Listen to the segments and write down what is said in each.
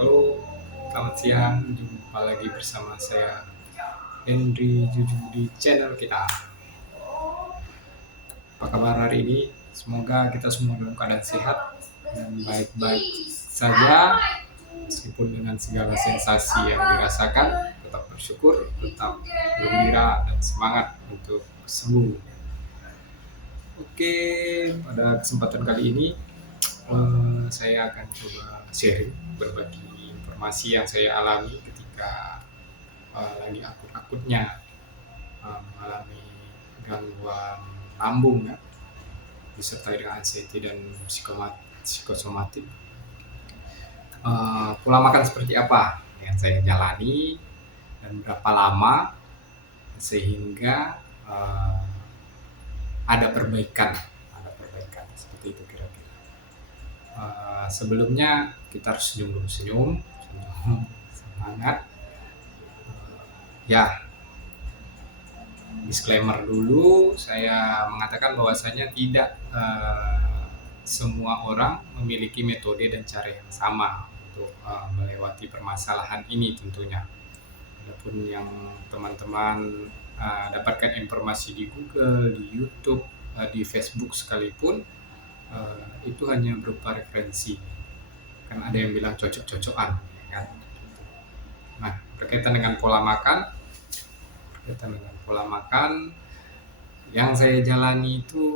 Halo, selamat siang. Jumpa lagi bersama saya Henry Juju di channel kita. Apa kabar hari ini? Semoga kita semua dalam keadaan sehat dan baik-baik saja, meskipun dengan segala sensasi yang dirasakan. Tetap bersyukur, tetap gembira dan semangat untuk sembuh. Oke, pada kesempatan kali ini saya akan coba sharing, berbagi informasi yang saya alami ketika lagi akut-akutnya mengalami gangguan lambung ya, disertai dengan anxiety dan psikosomatik. Pola makan seperti apa yang saya jalani dan berapa lama sehingga ada perbaikan seperti itu kira-kira. Sebelumnya kita harus senyum, semangat. Ya, disclaimer dulu, saya mengatakan bahwasanya tidak semua orang memiliki metode dan cara yang sama untuk melewati permasalahan ini tentunya. Adapun yang teman-teman dapatkan informasi di Google, di YouTube, di Facebook sekalipun, itu hanya berupa referensi. Kan ada yang bilang cocok-cocokan, kan? Nah, berkaitan dengan pola makan yang saya jalani itu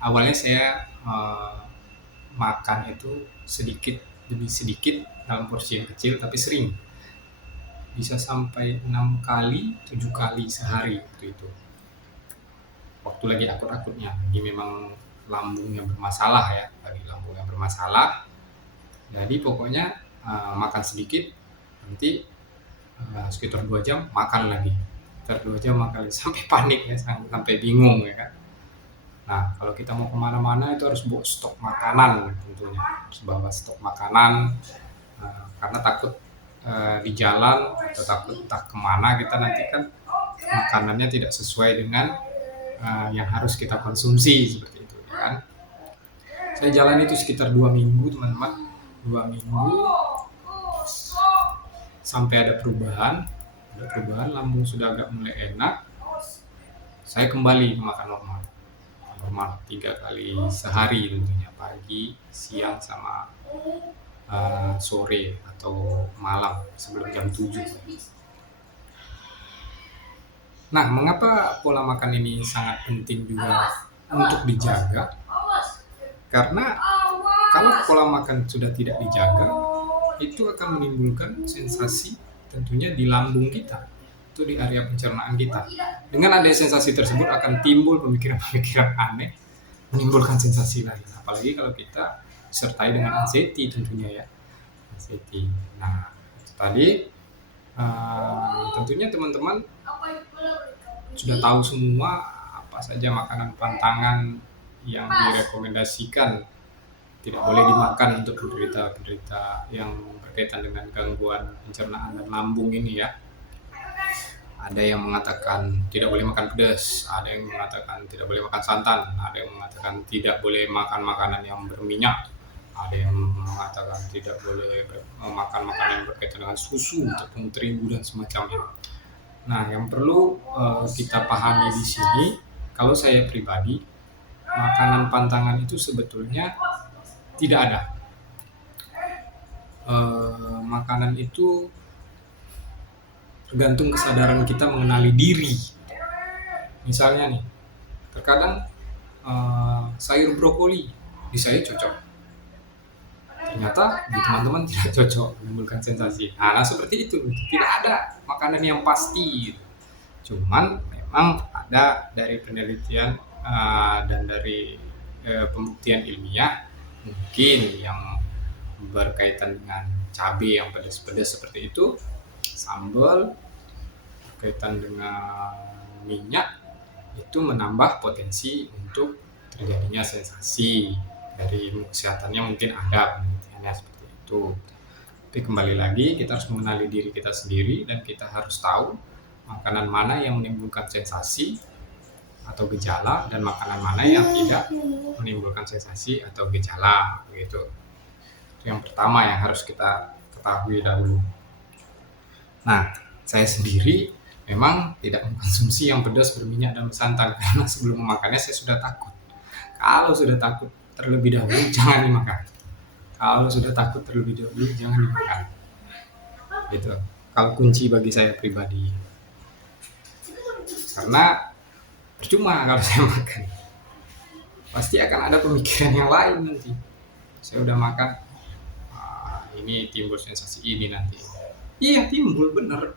awalnya saya makan itu sedikit demi sedikit dalam porsi yang kecil tapi sering, bisa sampai 6 kali 7 kali sehari waktu lagi akut-akutnya. Ini memang lambungnya bermasalah ya, jadi pokoknya makan sedikit, nanti sekitar 2 jam makan lagi, sampai panik ya, sampai bingung ya kan. Nah, kalau kita mau kemana-mana itu harus bawa stok makanan tentunya, harus bawa stok makanan karena takut di jalan atau takut entah kemana kita nanti kan makanannya tidak sesuai dengan yang harus kita konsumsi seperti itu ya kan. Saya jalan itu sekitar 2 minggu teman-teman, 2 minggu sampai ada perubahan, lambung sudah agak mulai enak. Saya kembali makan normal 3 kali sehari tentunya, pagi, siang, sama sore atau malam sebelum jam 7. Nah, mengapa pola makan ini sangat penting juga untuk dijaga? Karena kalau pola makan sudah tidak dijaga, itu akan menimbulkan sensasi tentunya di lambung kita, itu di area pencernaan kita. Dengan adanya sensasi tersebut akan timbul pemikiran-pemikiran aneh, menimbulkan sensasi lain. Apalagi kalau kita disertai dengan anxiety tentunya ya, anxiety. Nah, itu tadi tentunya teman-teman sudah tahu semua apa saja makanan pantangan yang direkomendasikan tidak boleh dimakan untuk penderita yang berkaitan dengan gangguan pencernaan dan lambung ini ya. Ada yang mengatakan tidak boleh makan pedas, ada yang mengatakan tidak boleh makan santan, ada yang mengatakan tidak boleh makan makanan yang berminyak, ada yang mengatakan tidak boleh makan makanan yang berkaitan dengan susu, tepung terigu dan semacamnya. Nah, yang perlu kita pahami di sini, kalau saya pribadi, makanan pantangan itu sebetulnya tidak ada. Makanan itu tergantung kesadaran kita mengenali diri. Misalnya nih, terkadang sayur brokoli di saya cocok, ternyata di teman-teman tidak cocok, menimbulkan sensasi. Nah, seperti itu, tidak ada makanan yang pasti. Cuman memang ada dari penelitian dan dari pembuktian ilmiah, mungkin yang berkaitan dengan cabai yang pedas-pedas seperti itu, sambal, berkaitan dengan minyak, itu menambah potensi untuk terjadinya sensasi. Dari ilmu kesehatannya mungkin ada penelitiannya seperti itu. Tapi kembali lagi, kita harus mengenali diri kita sendiri dan kita harus tahu makanan mana yang menimbulkan sensasi atau gejala dan makanan mana yang tidak menimbulkan sensasi atau gejala gitu. Itu yang pertama yang harus kita ketahui dahulu. Nah, saya sendiri memang tidak mengkonsumsi yang pedas berminyak dan bersantan karena sebelum memakannya saya sudah takut. Kalau sudah takut terlebih dahulu jangan dimakan. Kalau sudah takut terlebih dahulu jangan dimakan. Gitu. Kalau kunci bagi saya pribadi. Karena percuma kalau saya makan. Pasti akan ada pemikiran yang lain nanti. Saya udah makan, ini timbul sensasi ini nanti. Iya timbul bener.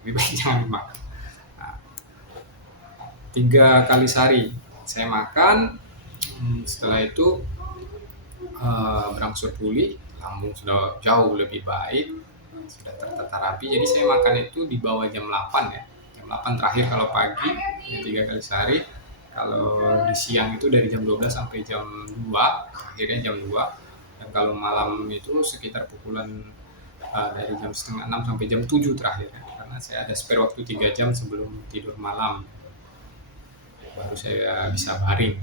Lebih baik jangan dimakan. Nah, 3 kali sehari saya makan. Setelah itu berangsur pulih, lambung sudah jauh lebih baik, sudah tertata rapi. Jadi saya makan itu di bawah jam 8 ya. Jam 8 terakhir kalau pagi, ya 3 kali sehari. Kalau di siang itu dari jam 12 sampai jam 2, akhirnya jam 2. Dan kalau malam itu sekitar pukulan dari jam setengah 6 sampai jam 7 terakhir ya. Karena saya ada spare waktu 3 jam sebelum tidur malam. Baru saya bisa baring.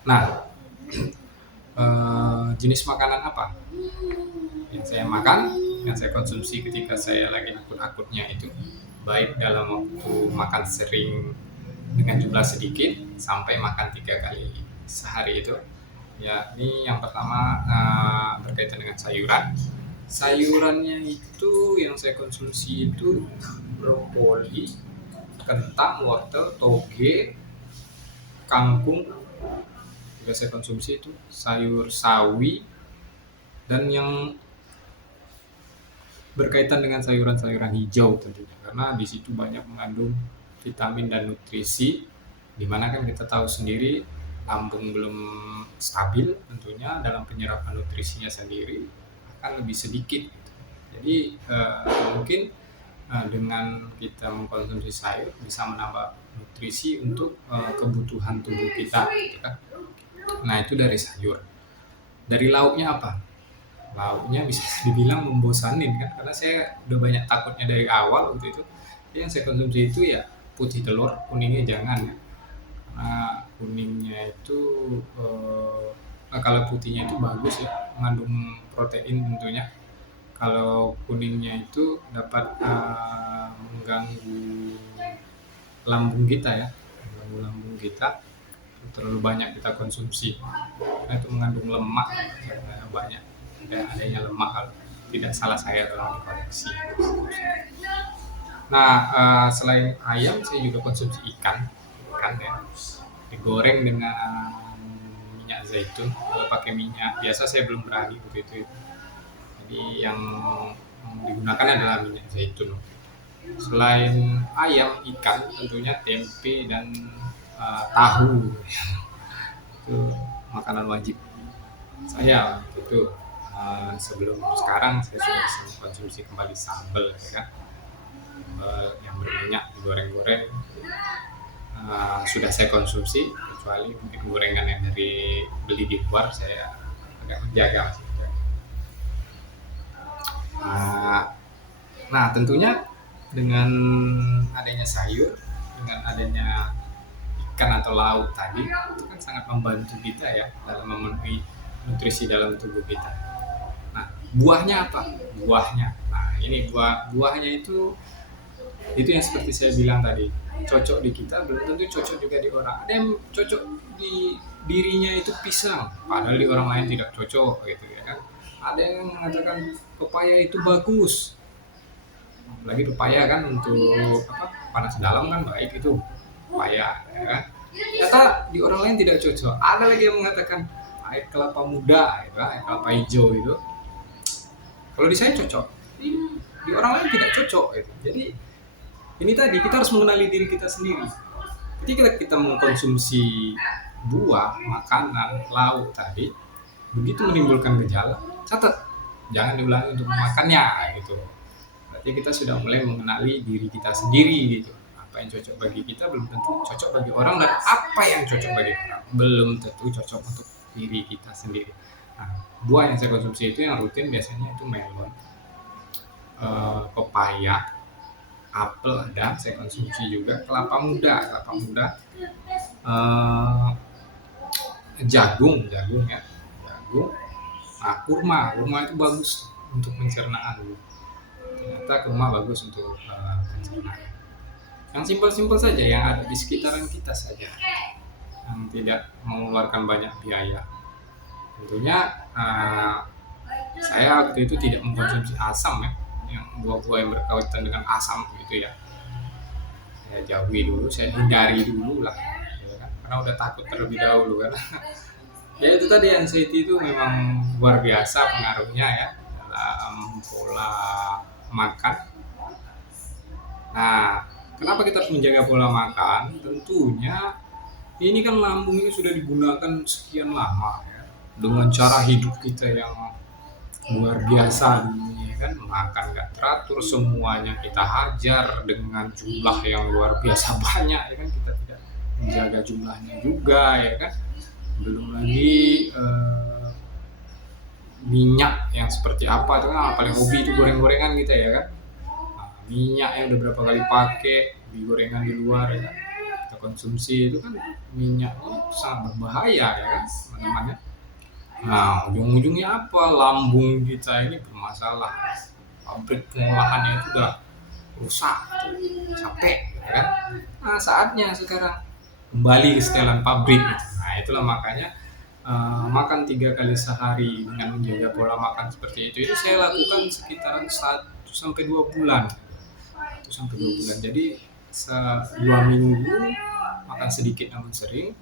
Nah, jenis makanan apa yang saya makan, yang saya konsumsi ketika saya lagi akut-akutnya itu, baik dalam waktu makan sering dengan jumlah sedikit sampai makan 3 kali sehari itu. Ya, ini yang pertama berkaitan dengan sayuran. Sayurannya itu yang saya konsumsi itu brokoli, kentang, wortel, toge, kangkung. Juga saya konsumsi itu sayur sawi, dan yang berkaitan dengan sayuran-sayuran hijau tentunya, karena di situ banyak mengandung vitamin dan nutrisi, dimana kan kita tahu sendiri lambung belum stabil tentunya dalam penyerapan nutrisinya sendiri akan lebih sedikit. Jadi mungkin dengan kita mengkonsumsi sayur bisa menambah nutrisi untuk kebutuhan tubuh kita gitu kan. Nah itu dari sayur. Dari lauknya apa? Lauknya bisa dibilang membosanin kan, karena saya udah banyak takutnya dari awal waktu itu. Jadi yang saya konsumsi itu ya putih telur, kuningnya jangan ya. Karena kuningnya itu kalau putihnya itu bagus ya, mengandung protein tentunya. Kalau kuningnya itu dapat mengganggu lambung kita ya, mengganggu lambung kita. Terlalu banyak kita konsumsi karena itu mengandung lemak banyak, adanya lemak kalau tidak salah saya, tolong dikoreksi. Nah selain ayam saya juga konsumsi ikan ya, digoreng dengan minyak zaitun. Kalau pakai minyak biasa saya belum berani waktu itu, jadi yang digunakan adalah minyak zaitun. Selain ayam, ikan tentunya tempe dan tahu itu makanan wajib saya itu. Sebelum sekarang saya sudah bisa mengkonsumsi kembali sambal ya kan, yang berminyak digoreng-goreng sudah saya konsumsi, kecuali mungkin gorengan yang dari beli di luar saya agak menjaga. Nah tentunya dengan adanya sayur, dengan adanya ikan atau lauk tadi, itu kan sangat membantu kita ya dalam memenuhi nutrisi dalam tubuh kita. Nah, buahnya apa? Buahnya. Nah, ini buahnya itu yang seperti saya bilang tadi, cocok di kita belum tentu cocok juga di orang. Ada yang cocok di dirinya itu pisang, padahal di orang lain tidak cocok gitu ya kan. Ada yang mengatakan pepaya itu bagus. Lagi pepaya kan untuk panas dalam kan baik itu pepaya ya kan. Ternyata di orang lain tidak cocok. Ada lagi yang mengatakan air kelapa muda, ya, air kelapa hijau itu. Kalau di saya cocok, di orang lain tidak cocok. Gitu. Jadi ini tadi kita harus mengenali diri kita sendiri. Ketika kita mengkonsumsi buah, makanan, lauk tadi, begitu menimbulkan gejala, catat, jangan diulangi untuk memakannya gitu. Berarti kita sudah mulai mengenali diri kita sendiri gitu. Apa yang cocok bagi kita belum tentu cocok bagi orang, dan apa yang cocok bagi orang belum tentu cocok untuk diri kita sendiri. Nah, buah yang saya konsumsi itu yang rutin biasanya itu melon, pepaya, apel ada saya konsumsi juga, kelapa muda, jagung ya, jagung, Nah, kurma itu bagus untuk pencernaan. Ternyata kurma bagus untuk pencernaan. Yang simpel-simpel saja yang ada di sekitaran kita saja, yang tidak mengeluarkan banyak biaya. Tentunya saya waktu itu tidak mengkonsumsi asam ya, yang buah-buah yang berkaitan dengan asam gitu ya. Saya jauhi dulu, saya hindari dulu lah, ya kan? Karena udah takut terlebih dahulu kan. Ya itu tadi anxiety itu memang luar biasa pengaruhnya ya dalam pola makan. Nah, kenapa kita harus menjaga pola makan? Tentunya ini kan lambung ini sudah digunakan sekian lama ya, dengan cara hidup kita yang luar biasa dulunya kan, makan nggak teratur, semuanya kita hajar dengan jumlah yang luar biasa banyak ya kan, kita tidak menjaga jumlahnya juga ya kan. Belum lagi minyak yang seperti apa itu kan, paling hobi itu goreng-gorengan gitu ya kan. Nah, minyak yang udah berapa kali pakai di gorengan di luar ya kan, kita konsumsi itu kan minyaknya sangat berbahaya ya kan teman-teman. Nah, ujung-ujungnya apa? Lambung kita ini bermasalah. Pabrik pengolahannya itu udah rusak, capek, ya kan? Nah, saatnya sekarang kembali ke setelan pabrik. Nah, itulah makanya makan 3 kali sehari dengan menjaga pola makan seperti itu. Ini saya lakukan sekitaran 1 sampai 2 bulan. 1 sampai 2 bulan. Jadi 2 minggu makan sedikit namun sering.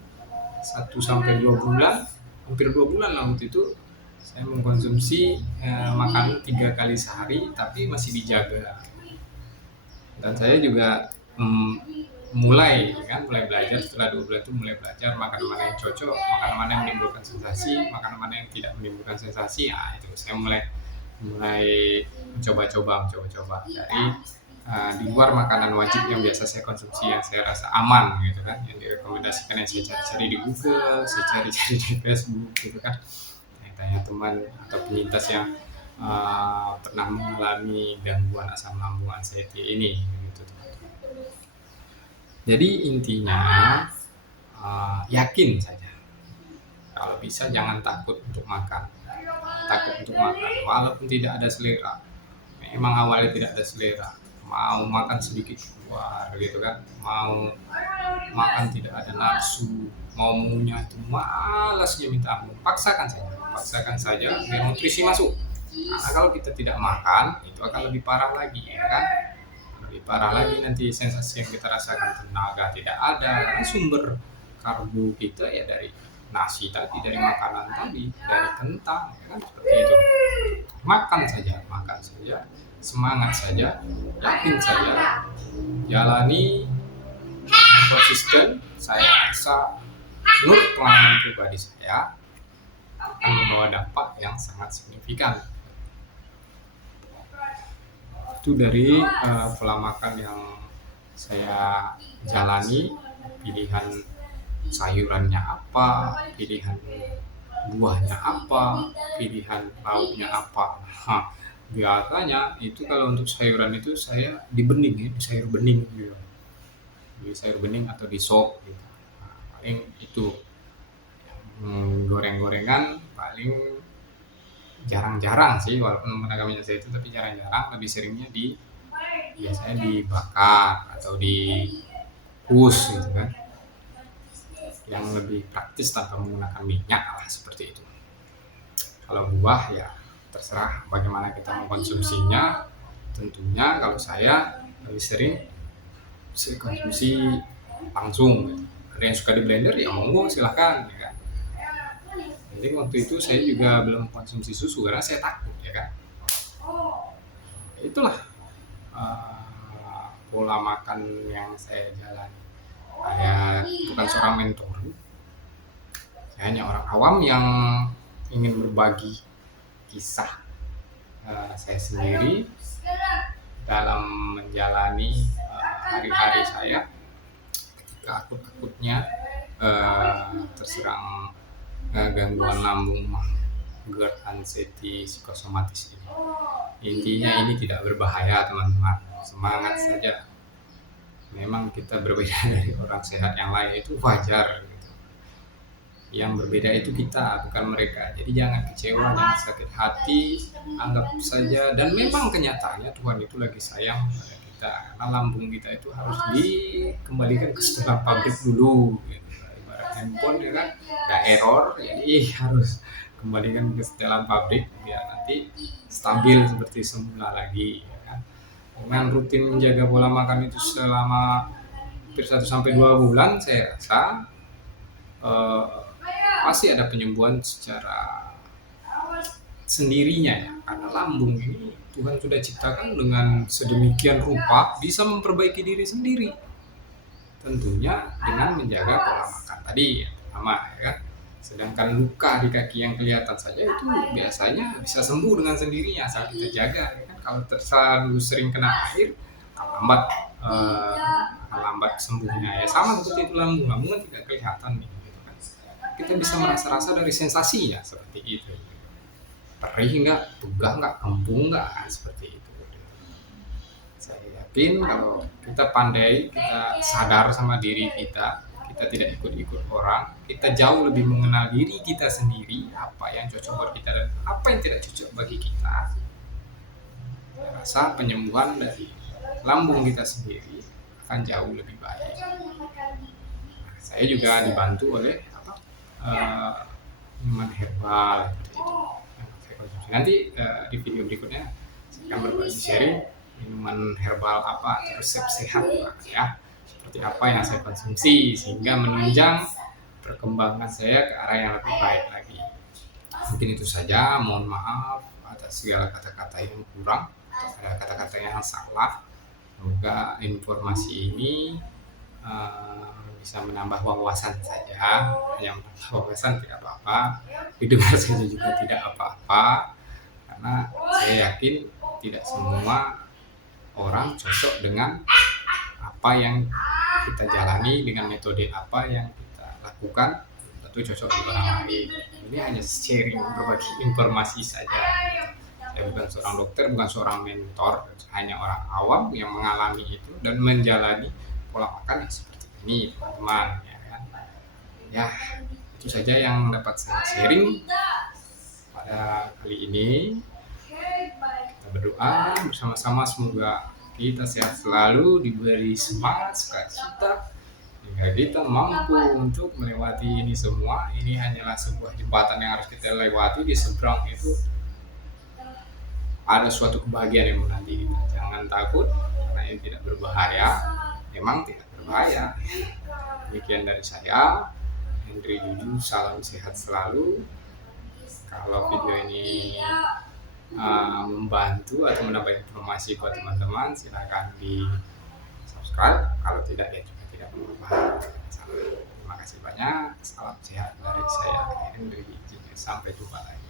1 sampai 2 bulan, hampir 2 bulan lah waktu itu saya mengkonsumsi makanan 3 kali sehari tapi masih dijaga. Dan saya juga mulai belajar setelah 2 bulan itu, mulai belajar makan mana yang cocok, makan mana yang menimbulkan sensasi, makan mana yang tidak menimbulkan sensasi. Nah, itu saya mulai mencoba-coba dari di luar makanan wajib yang biasa saya konsumsi, yang saya rasa aman gitu kan, yang direkomendasikan, yang saya cari-cari di Google, saya cari-cari di Facebook gitu kan, tanya teman atau penyintas yang pernah mengalami gangguan asam lambung anxiety ini gitu. Jadi intinya yakin saja, kalau bisa jangan takut untuk makan, walaupun tidak ada selera. Memang awalnya tidak ada selera, mau makan sedikit keluar gitu kan, mau makan tidak ada nafsu, mau mengunyah itu malasnya minta ampun, paksakan saja biar nutrisi masuk. Karena kalau kita tidak makan itu akan lebih parah lagi ya kan, lebih parah lagi nanti sensasi yang kita rasakan, tenaga tidak ada karena sumber karbo kita ya dari nasi tadi, dari makanan tadi, dari kentang ya kan, seperti itu. Makan saja, semangat saja, yakin saja, jalani konsisten. Saya rasa menurut pengalaman pribadi saya akan membawa dampak yang sangat signifikan. Itu dari pola makan yang saya jalani, pilihan sayurannya apa, pilihan buahnya apa, pilihan lauknya apa. Biasanya itu kalau untuk sayuran itu saya di bening ya, di sayur bening gitu. Di sayur bening atau di sop gitu. Nah, paling itu goreng-gorengan paling jarang-jarang sih, walaupun menggunakan minyak zaitun tapi jarang-jarang, lebih seringnya biasanya dibakar atau dikukus gitu kan, yang lebih praktis tanpa menggunakan minyak lah, seperti itu. Kalau buah ya terserah bagaimana kita mengkonsumsinya. Tentunya kalau saya lebih sering konsumsi langsung gitu. Ada yang suka di blender ya monggo silahkan ya kan. Jadi waktu itu saya juga belum konsumsi susu karena saya takut ya kan. Itulah pola makan yang saya jalani. Saya bukan seorang mentor, saya hanya orang awam yang ingin berbagi kisah saya sendiri dalam menjalani hari-hari saya ketika akut-akutnya terserang gangguan lambung GERD anxiety psikosomatis ini. Intinya ini tidak berbahaya teman-teman, semangat saja. Memang kita berbeda dari orang sehat yang lain, itu wajar gitu. Yang berbeda itu kita, bukan mereka. Jadi jangan kecewa, jangan sakit hati, anggap saja. Dan memang kenyataannya Tuhan itu lagi sayang pada kita. Karena lambung kita itu harus dikembalikan ke setelah pabrik dulu. Gitu. Ibarat handphone ya kan, nggak error, jadi harus kembalikan ke setelan pabrik biar nanti stabil seperti semula lagi. Ya kan. Dengan rutin menjaga pola makan itu selama hampir 1 sampai 2 bulan, saya rasa eh, pasti ada penyembuhan secara sendirinya ya, karena lambung ini Tuhan sudah ciptakan dengan sedemikian rupa bisa memperbaiki diri sendiri, tentunya dengan menjaga pola makan tadi yang pertama ya kan. Sedangkan luka di kaki yang kelihatan saja itu biasanya bisa sembuh dengan sendirinya asal kita jaga ya kan. Kalau terlalu sering kena air akan lambat eh, akan lambat sembuhnya ya, sama seperti itu lambung kan tidak kelihatan nih gitu kan. Kita bisa merasa-rasa dari sensasinya seperti itu, perih nggak, tegah nggak, kembung nggak, seperti itu. Saya yakin kalau kita pandai, kita sadar sama diri kita, kita tidak ikut-ikut orang, kita jauh lebih mengenal diri kita sendiri, apa yang cocok buat kita dan apa yang tidak cocok bagi kita. Saya rasa penyembuhan dari lambung kita sendiri akan jauh lebih baik. Nah, saya juga dibantu oleh minuman herbal seperti itu yang saya konsumsi. Nanti di video berikutnya saya akan berbagi sharing minuman herbal apa, resep sehat ya, seperti apa yang saya konsumsi sehingga menunjang perkembangan saya ke arah yang lebih baik lagi. Mungkin itu saja, mohon maaf atas segala kata-kata yang kurang, ada kata-kata yang salah. Semoga informasi ini bisa menambah wawasan saja, hanya menambah wawasan tidak apa-apa, didengar saja juga tidak apa-apa, karena saya yakin tidak semua orang cocok dengan apa yang kita jalani, dengan metode apa yang kita lakukan, tentu cocok dengan orang lain. Ini hanya sharing, berbagi informasi saja. Saya bukan seorang dokter, bukan seorang mentor, hanya orang awam yang mengalami itu dan menjalani pola makan yang seperti ini, teman-teman. Ya, kan? Ya, itu saja yang dapat saya sharing pada kali ini. Kita berdoa bersama-sama semoga kita sehat selalu, diberi semangat, sukacita, hingga kita mampu untuk melewati ini semua. Ini hanyalah sebuah jembatan yang harus kita lewati. Di seberang itu ada suatu kebahagiaan yang menanti kita. Jangan takut, karena ini tidak berbahaya. Memang tidak berbahaya. Demikian dari saya, Hendri Juju. Salam sehat selalu. Kalau video ini membantu atau menambah informasi buat teman-teman, silakan di subscribe. Kalau tidak, ya juga tidak berubah. Terima kasih banyak. Salam sehat dari saya, Hendri Juju. Sampai jumpa lagi.